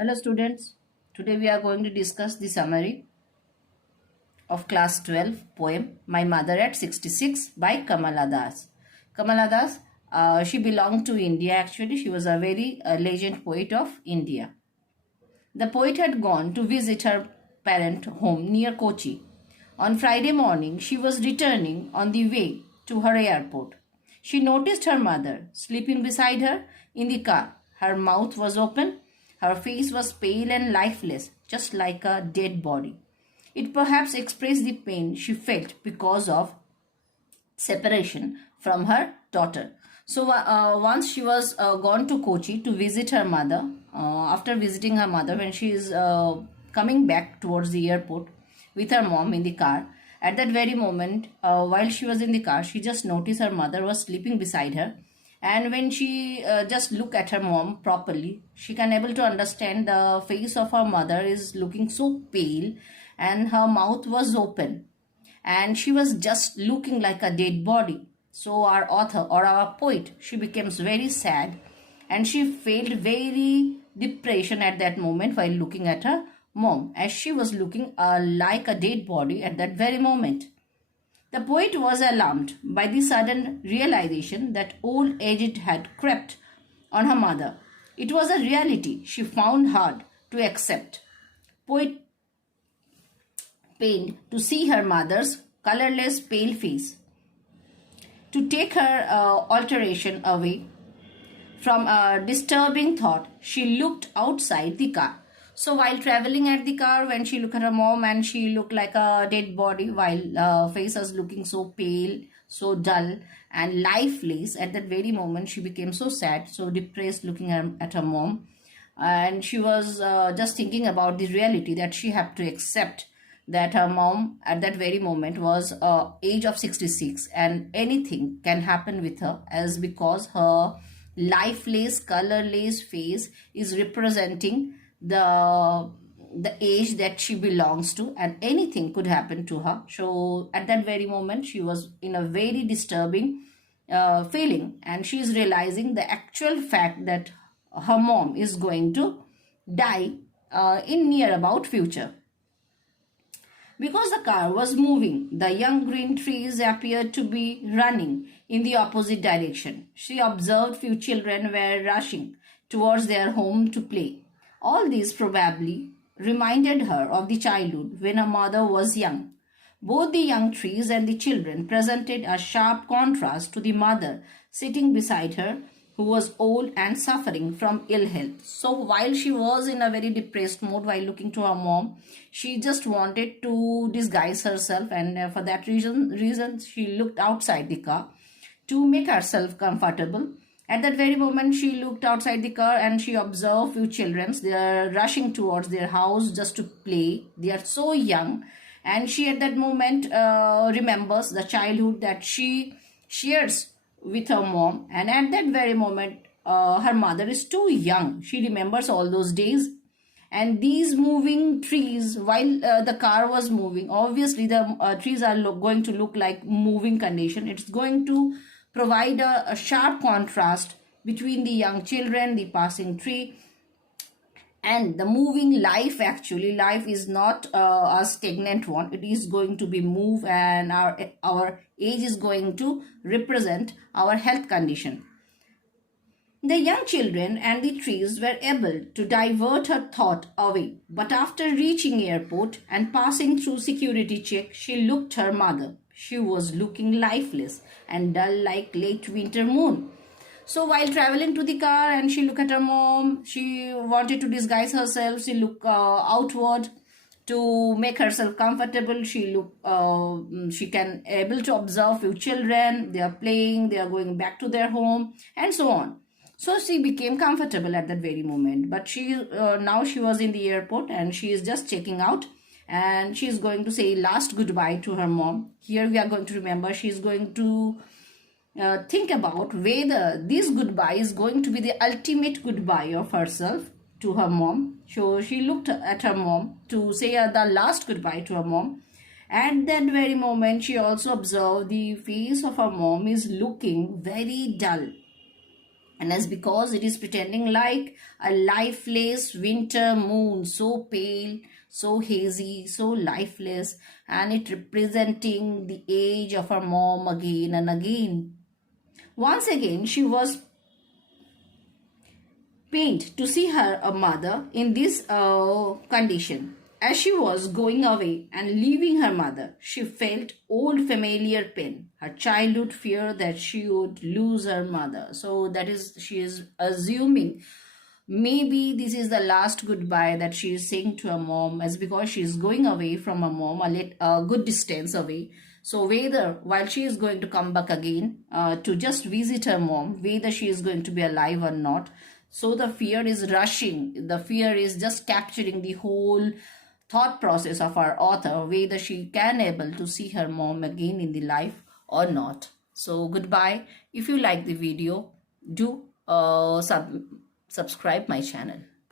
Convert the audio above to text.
Hello students, today we are going to discuss the summary of class 12 poem My Mother at 66 by Kamala Das. Kamala Das, she belonged to India actually. She was a very legend poet of India. The poet had gone to visit her parent home near Kochi. On Friday morning, she was returning on the way to her airport. She noticed her mother sleeping beside her in the car. Her mouth was open, her face was pale and lifeless, just like a dead body. It perhaps expressed the pain she felt because of separation from her daughter. So once she was gone to Kochi to visit her mother, after visiting her mother, when she is coming back towards the airport with her mom in the car, at that very moment, while she was in the car, she just noticed her mother was sleeping beside her. And when she just look at her mom properly, she can able to understand the face of her mother is looking so pale and her mouth was open and she was just looking like a dead body. So our author or our poet, she becomes very sad and she felt very depression at that moment while looking at her mom, as she was looking like a dead body at that very moment. The poet was alarmed by the sudden realization that old age had crept on her mother. It was a reality she found hard to accept. Poet pained to see her mother's colorless pale face. To take her alteration away from a disturbing thought, she looked outside the car. So while traveling at the car, when she looked at her mom and she looked like a dead body, while face was looking so pale, so dull and lifeless, at that very moment she became so sad, so depressed looking at her mom. And she was just thinking about the reality that she had to accept, that her mom at that very moment was age of 66 and anything can happen with her, as because her lifeless colorless face is representing the age that she belongs to, and anything could happen to her. So at that very moment she was in a very disturbing feeling, and she is realizing the actual fact that her mom is going to die in near about future. Because the car was moving, the young green trees appeared to be running in the opposite direction. She observed few children were rushing towards their home to play. All these probably reminded her of the childhood when her mother was young. Both the young trees and the children presented a sharp contrast to the mother sitting beside her, who was old and suffering from ill health. So while she was in a very depressed mood while looking to her mom, she just wanted to disguise herself, and for that reason she looked outside the car to make herself comfortable. At that very moment she looked outside the car and she observed few children. They are rushing towards their house just to play. They are so young, and she at that moment remembers the childhood that she shares with her mom. And at that very moment her mother is too young. She remembers all those days, and these moving trees, while the car was moving, obviously the trees are going to look like moving condition. It's going to provide a sharp contrast between the young children, the passing tree, and the moving life. Actually life is not a stagnant one, it is going to be move, and our age is going to represent our health condition. The young children and the trees were able to divert her thought away, but after reaching airport and passing through security check, she looked her mother. She was looking lifeless and dull like late winter moon. So while traveling to the car and she looked at her mom, she wanted to disguise herself. She looked outward to make herself comfortable. She can able to observe few children. They are playing, they are going back to their home, and so on. So she became comfortable at that very moment. But she now she was in the airport and she is just checking out, and she is going to say last goodbye to her mom. Here we are going to remember she is going to think about whether this goodbye is going to be the ultimate goodbye of herself to her mom. So she looked at her mom to say the last goodbye to her mom. At that very moment she also observed the face of her mom is looking very dull And as because it is pretending like a lifeless winter moon, so pale, so hazy, so lifeless, and it representing the age of her mom again and again. Once again, she was pained to see her a mother in this condition. As she was going away and leaving her mother, she felt old familiar pain, her childhood fear that she would lose her mother. So that is, she is assuming maybe this is the last goodbye that she is saying to her mom, as because she is going away from her mom a good distance away. So whether while she is going to come back again to just visit her mom, whether she is going to be alive or not. So the fear is rushing, the fear is just capturing the whole thought process of our author, whether she can able to see her mom again in the life or not. So goodbye. If you like the video, do subscribe my channel.